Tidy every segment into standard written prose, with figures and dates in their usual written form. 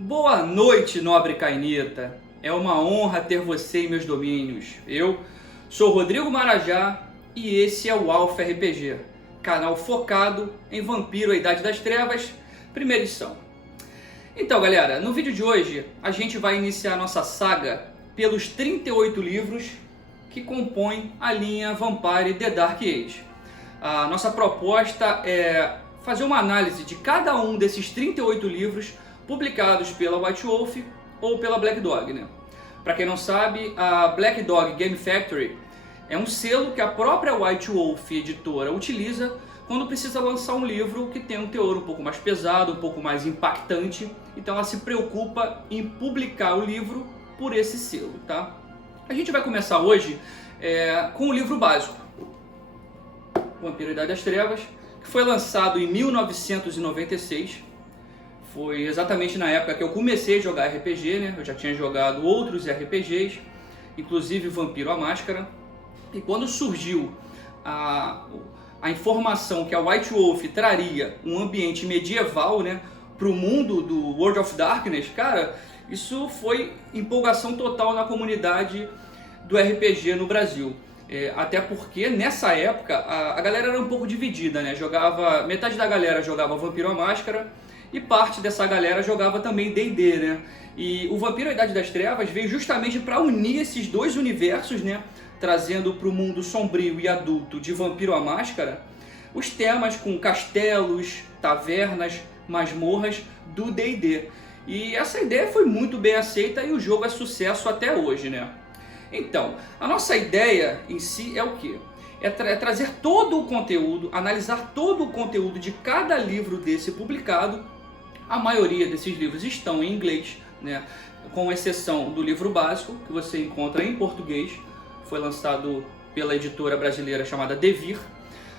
Boa noite, nobre Cainita. É uma honra ter você em meus domínios. Eu sou Rodrigo Marajá e esse é o Alpha RPG, canal focado em Vampiro: A Idade das Trevas, primeira edição. Então, galera, no vídeo de hoje a gente vai iniciar nossa saga pelos 38 livros que compõem a linha Vampire: The Dark Age. A nossa proposta é fazer uma análise de cada um desses 38 livros publicados pela White Wolf ou pela Black Dog, né? Para quem não sabe, a Black Dog Game Factory é um selo que a própria White Wolf editora utiliza quando precisa lançar um livro que tem um teor um pouco mais pesado, um pouco mais impactante. Então ela se preocupa em publicar o livro por esse selo, tá? A gente vai começar hoje com o livro básico, Vampiro: A Idade das Trevas, que foi lançado em 1996. Foi exatamente na época que eu comecei a jogar RPG, né? Eu já tinha jogado outros RPGs, inclusive Vampiro: A Máscara. E quando surgiu a informação que a White Wolf traria um ambiente medieval, né, para o mundo do World of Darkness, cara, isso foi empolgação total na comunidade do RPG no Brasil. Até porque nessa época a galera era um pouco dividida, né? Metade da galera jogava Vampiro: A Máscara e parte dessa galera jogava também D&D, né? E o Vampiro: A Idade das Trevas veio justamente para unir esses dois universos, né? Trazendo para o mundo sombrio e adulto de Vampiro: A Máscara os temas com castelos, tavernas, masmorras do D&D. E essa ideia foi muito bem aceita e o jogo é sucesso até hoje, né? Então, a nossa ideia em si é o quê? É trazer todo o conteúdo, analisar todo o conteúdo de cada livro desse publicado. A maioria desses livros estão em inglês, né? Com exceção do livro básico, que você encontra em português. Foi lançado pela editora brasileira chamada Devir.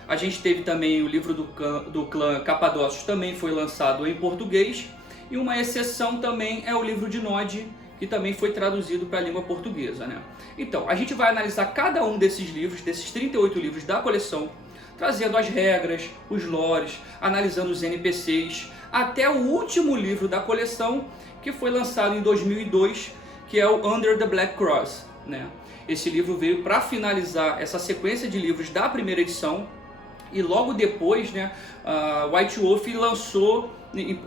A gente teve também o livro do clã Capadócios, também foi lançado em português. E uma exceção também é o livro de Nod, que também foi traduzido para a língua portuguesa, né? Então, a gente vai analisar cada um desses livros, desses 38 livros da coleção, trazendo as regras, os lores, analisando os NPCs, até o último livro da coleção, que foi lançado em 2002, que é o Under the Black Cross, né? Esse livro veio para finalizar essa sequência de livros da primeira edição, e logo depois, né, a White Wolf lançou,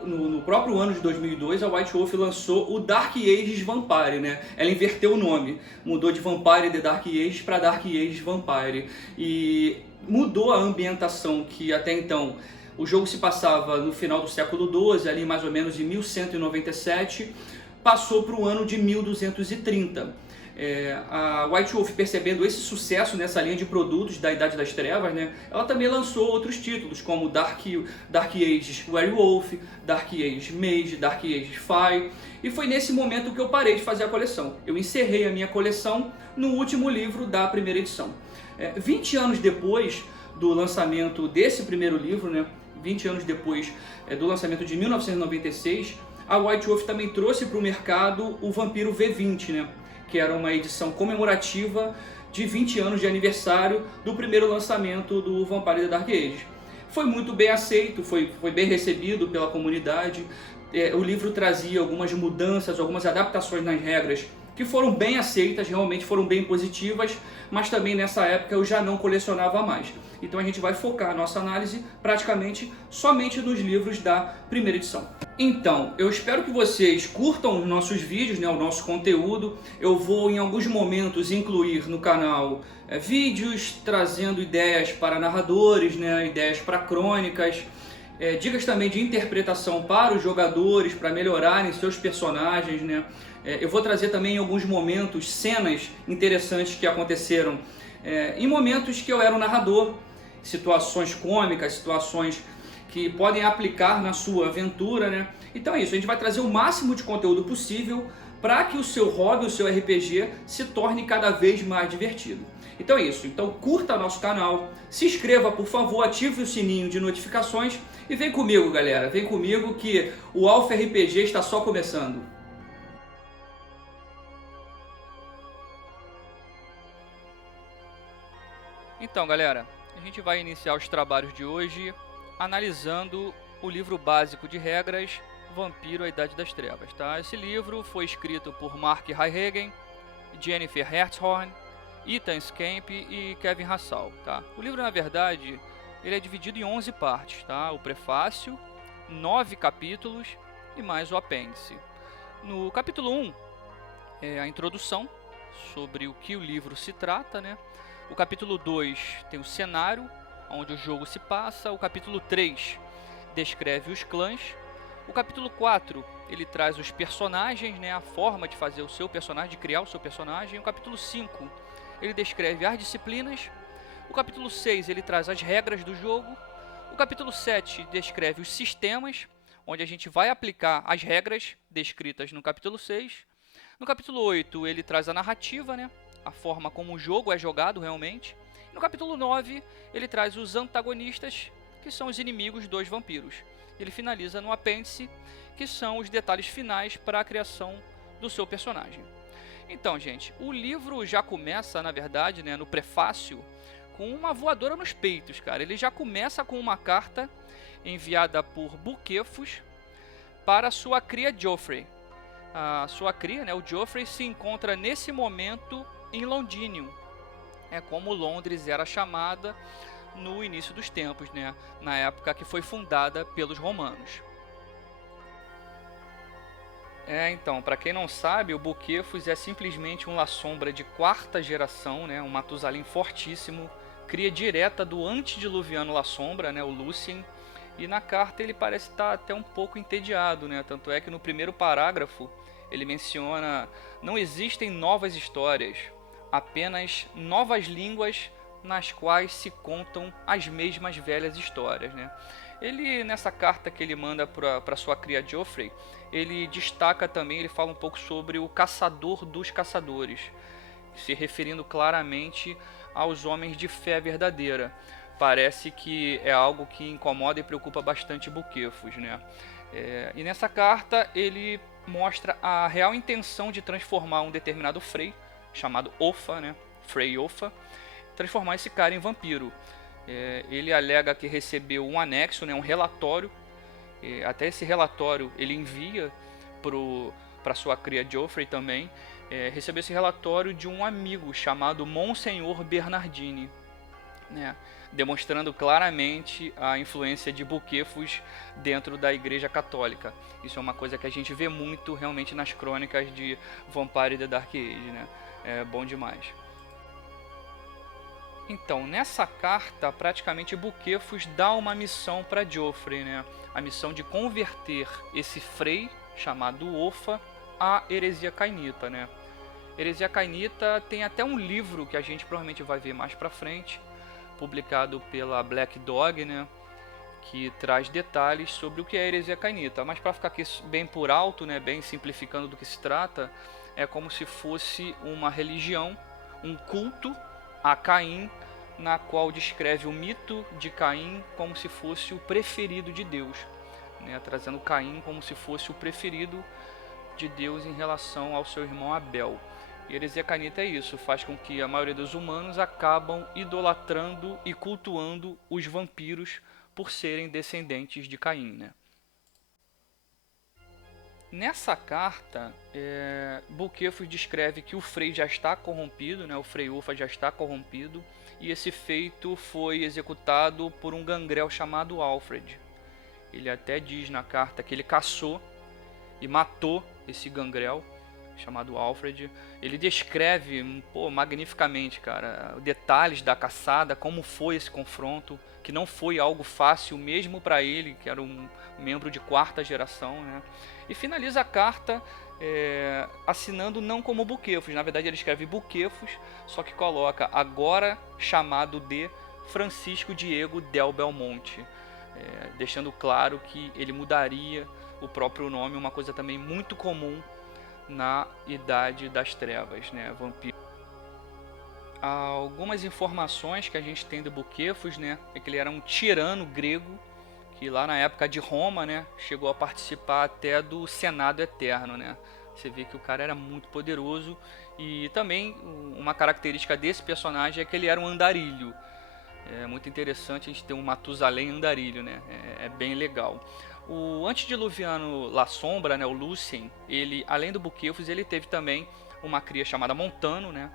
no próprio ano de 2002, a White Wolf lançou o Dark Ages Vampire, né? Ela inverteu o nome, mudou de Vampire: The Dark Ages para Dark Ages Vampire, e mudou a ambientação, que até então o jogo se passava no final do século XII, ali mais ou menos em 1197, passou para o ano de 1230. A White Wolf, percebendo esse sucesso nessa linha de produtos da Idade das Trevas, né, ela também lançou outros títulos, como Dark Ages Werewolf, Dark Ages Mage, Dark Ages Fire, e foi nesse momento que eu parei de fazer a coleção. Eu encerrei a minha coleção no último livro da primeira edição. 20 anos depois do lançamento desse primeiro livro, né, 20 anos depois do lançamento de 1996, a White Wolf também trouxe para o mercado o Vampiro V20, né, que era uma edição comemorativa de 20 anos de aniversário do primeiro lançamento do Vampire: The Dark Age. Foi muito bem aceito, foi bem recebido pela comunidade. O livro trazia algumas mudanças, algumas adaptações nas regras que foram bem aceitas, realmente foram bem positivas, mas também nessa época eu já não colecionava mais. Então a gente vai focar a nossa análise praticamente somente nos livros da primeira edição. Então, eu espero que vocês curtam os nossos vídeos, né, o nosso conteúdo. Eu vou em alguns momentos incluir no canal vídeos trazendo ideias para narradores, né, ideias para crônicas, dicas também de interpretação para os jogadores, para melhorarem seus personagens, né. Eu vou trazer também em alguns momentos cenas interessantes que aconteceram em momentos que eu era um narrador, situações cômicas, situações que podem aplicar na sua aventura, né? Então é isso, a gente vai trazer o máximo de conteúdo possível para que o seu hobby, o seu RPG se torne cada vez mais divertido. Então é isso, então curta nosso canal, se inscreva por favor, ative o sininho de notificações e vem comigo, galera, vem comigo que o Alpha RPG está só começando. Então, galera, a gente vai iniciar os trabalhos de hoje analisando o livro básico de regras Vampiro: A Idade das Trevas, tá? Esse livro foi escrito por Mark Hyhagen, Jennifer Hartshorn, Ethan Scamp e Kevin Hassall, tá? O livro, na verdade, ele é dividido em 11 partes, tá? O prefácio, 9 capítulos e mais o apêndice. No capítulo 1 é a introdução sobre o que o livro se trata, né? O capítulo 2 tem o cenário, onde o jogo se passa. O capítulo 3 descreve os clãs. O capítulo 4 ele traz os personagens, né? A forma de fazer o seu personagem, de criar o seu personagem. O capítulo 5 ele descreve as disciplinas. O capítulo 6 ele traz as regras do jogo. O capítulo 7 descreve os sistemas, onde a gente vai aplicar as regras descritas no capítulo 6. No capítulo 8 ele traz a narrativa, né? A forma como o jogo é jogado realmente. No capítulo 9 ele traz os antagonistas, que são os inimigos dos vampiros. Ele finaliza no apêndice, que são os detalhes finais para a criação do seu personagem. Então, gente, o livro já começa, na verdade, né, no prefácio, com uma voadora nos peitos, cara. Ele já começa com uma carta enviada por Buquefos para sua cria Joffrey. A sua cria, né, o Joffrey, se encontra nesse momento em Londinium. É como Londres era chamada no início dos tempos, né, na época que foi fundada pelos romanos. Então, para quem não sabe, o Buquefos é simplesmente um La Sombra de quarta geração, né, um Matusalém fortíssimo, cria direta do antediluviano La Sombra, né, o Lucien, e na carta ele parece estar até um pouco entediado, né, tanto é que no primeiro parágrafo ele menciona: não existem novas histórias, apenas novas línguas nas quais se contam as mesmas velhas histórias, né? Ele, nessa carta que ele manda para sua cria Joffrey, ele destaca também, ele fala um pouco sobre o caçador dos caçadores, se referindo claramente aos homens de fé verdadeira. Parece que é algo que incomoda e preocupa bastante Buquefos, né? E nessa carta ele mostra a real intenção de transformar um determinado Frey, chamado Offa, né? Frey Offa, transformar esse cara em vampiro. Ele alega que recebeu um anexo, né, um relatório. Até esse relatório ele envia para sua cria Joffrey também. Recebeu esse relatório de um amigo chamado Monsenhor Bernardini, né, demonstrando claramente a influência de Buquefos dentro da Igreja Católica. Isso é uma coisa que a gente vê muito realmente nas crônicas de Vampire The Dark Age, né? É bom demais. Então, nessa carta, praticamente Buquefos dá uma missão para Joffrey, né? A missão de converter esse Frey, chamado Offa, à heresia cainita, né? Heresia cainita tem até um livro que a gente provavelmente vai ver mais pra frente, publicado pela Black Dog, né? Que traz detalhes sobre o que é a heresia cainita. Mas para ficar aqui bem por alto, né? Bem simplificando do que se trata, é como se fosse uma religião, um culto a Caim, na qual descreve o mito de Caim como se fosse o preferido de Deus, né? Trazendo Caim como se fosse o preferido de Deus em relação ao seu irmão Abel. E a heresia cainita é isso, faz com que a maioria dos humanos acabam idolatrando e cultuando os vampiros por serem descendentes de Caim, né? Nessa carta, Buquefos descreve que o Frey já está corrompido, né? O Frey Offa já está corrompido, e esse feito foi executado por um gangrel chamado Alfred. Ele até diz na carta que ele caçou e matou esse gangrel chamado Alfred. Ele descreve, magnificamente, cara, detalhes da caçada, como foi esse confronto, que não foi algo fácil mesmo para ele, que era um membro de quarta geração, né? E finaliza a carta assinando não como Buquefos, na verdade ele escreve Buquefos, só que coloca agora chamado de Francisco Diego del Belmonte, deixando claro que ele mudaria o próprio nome, uma coisa também muito comum na Idade das Trevas, né, vampiro. Algumas informações que a gente tem do Buquefos, né, é que ele era um tirano grego, que lá na época de Roma, né, chegou a participar até do Senado Eterno, né. Você vê que o cara era muito poderoso, e também uma característica desse personagem é que ele era um andarilho. É muito interessante a gente ter um Matusalém andarilho, né, é bem legal. O antediluviano La Sombra, né, o Lucien, ele, além do Buquefos, ele teve também uma cria chamada Montano, né?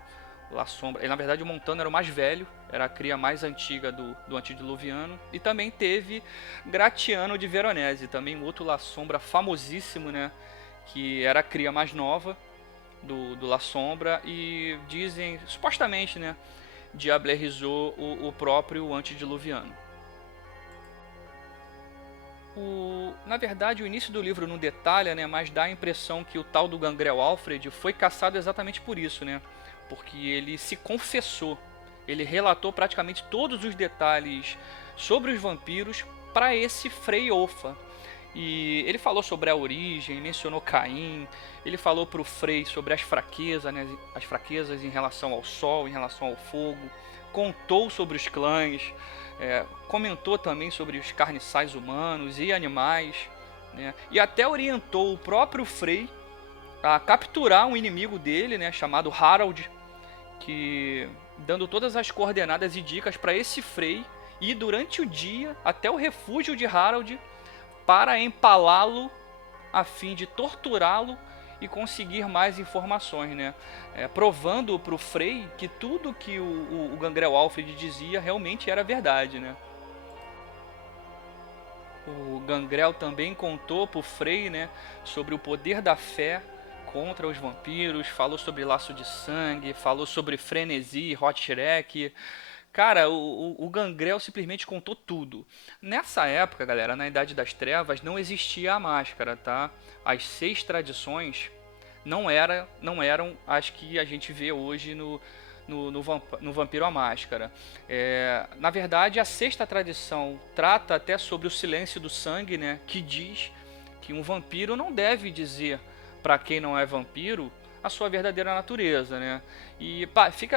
La Sombra. Ele, na verdade, o Montano era o mais velho, era a cria mais antiga do antediluviano. E também teve Gratiano de Veronese, também um outro La Sombra famosíssimo, né? Que era a cria mais nova do La Sombra. E dizem, supostamente, né? Diablerizou o próprio antediluviano. Na verdade, o início do livro não detalha, né, mas dá a impressão que o tal do Gangrel Alfred foi caçado exatamente por isso, né? Porque ele se confessou, ele relatou praticamente todos os detalhes sobre os vampiros para esse Frei Ofa. E ele falou sobre a origem, mencionou Caim, ele falou para o Frei sobre as fraquezas, né, as fraquezas em relação ao sol, em relação ao fogo, contou sobre os clãs, comentou também sobre os carniçais humanos e animais, né, e até orientou o próprio Frei a capturar um inimigo dele, né, chamado Harold, que dando todas as coordenadas e dicas para esse Frei ir durante o dia até o refúgio de Harold para empalá-lo a fim de torturá-lo e conseguir mais informações, né? Provando para o Frei que tudo que o Gangrel Alfred dizia realmente era verdade, né? O Gangrel também contou para o Frei, né, sobre o poder da fé contra os vampiros, falou sobre laço de sangue, falou sobre frenesi, Hot Shrek. Cara, o Gangrel simplesmente contou tudo. Nessa época, galera, na Idade das Trevas, não existia a máscara, tá? As 6 tradições não eram as que a gente vê hoje no Vampiro à Máscara. Na verdade, a 6ª tradição trata até sobre o silêncio do sangue, né? Que diz que um vampiro não deve dizer para quem não é vampiro a sua verdadeira natureza, né? E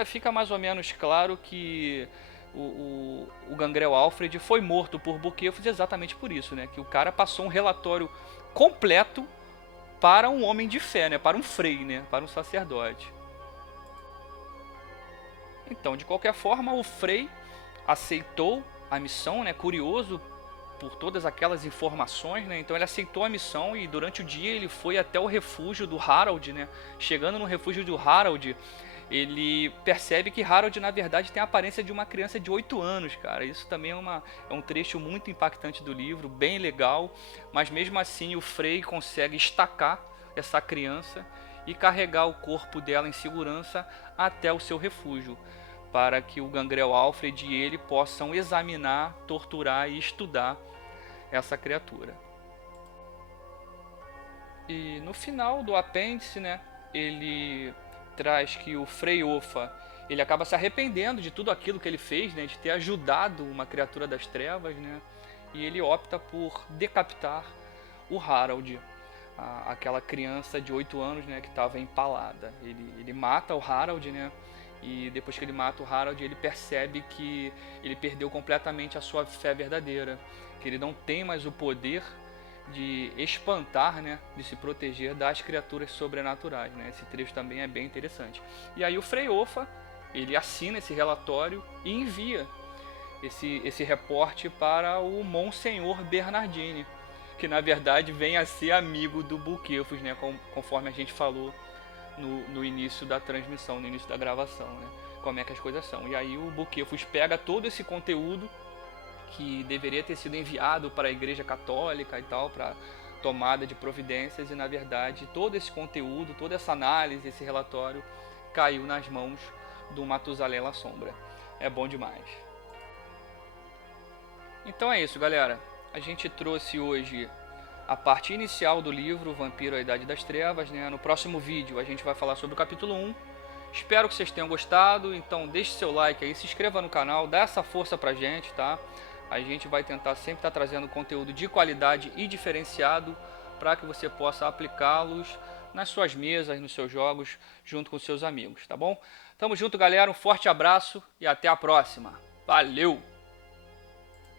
fica mais ou menos claro que o Gangrel Alfred foi morto por Buquefos exatamente por isso, né? Que o cara passou um relatório completo para um homem de fé, né? Para um frei, né? Para um sacerdote. Então, de qualquer forma, o Frei aceitou a missão, né? Curioso por todas aquelas informações, né? Então ele aceitou a missão e durante o dia ele foi até o refúgio do Harold, né? Chegando no refúgio do Harold, ele percebe que Harold na verdade tem a aparência de uma criança de 8 anos, cara. Isso também é um trecho muito impactante do livro, bem legal, mas mesmo assim o Frei consegue estacar essa criança e carregar o corpo dela em segurança até o seu refúgio, para que o Gangrel Alfred e ele possam examinar, torturar e estudar essa criatura. E no final do apêndice, né, ele traz que o Frei Ofa, ele acaba se arrependendo de tudo aquilo que ele fez, né, de ter ajudado uma criatura das trevas, né, e ele opta por decapitar o Harold, aquela criança de 8 anos, né, que estava empalada. Ele mata o Harold, né, e depois que ele mata o Harold, ele percebe que ele perdeu completamente a sua fé verdadeira, que ele não tem mais o poder de espantar, né, de se proteger das criaturas sobrenaturais, né? Esse trecho também é bem interessante. E aí o Frei Ofa, ele assina esse relatório e envia esse reporte para o Monsenhor Bernardini, que na verdade vem a ser amigo do Buquefos, né, conforme a gente falou no início da transmissão, no início da gravação, né? Como é que as coisas são. E aí o Buquefos pega todo esse conteúdo que deveria ter sido enviado para a Igreja Católica e tal, para tomada de providências, e na verdade todo esse conteúdo, toda essa análise, esse relatório caiu nas mãos do Matusalém La Sombra. É bom demais. Então é isso, galera. A gente trouxe hoje a parte inicial do livro Vampiro, a Idade das Trevas, né? No próximo vídeo a gente vai falar sobre o capítulo 1. Espero que vocês tenham gostado, então deixe seu like aí, se inscreva no canal, dá essa força pra gente, tá? A gente vai tentar sempre estar trazendo conteúdo de qualidade e diferenciado para que você possa aplicá-los nas suas mesas, nos seus jogos, junto com seus amigos, tá bom? Tamo junto, galera, um forte abraço e até a próxima. Valeu!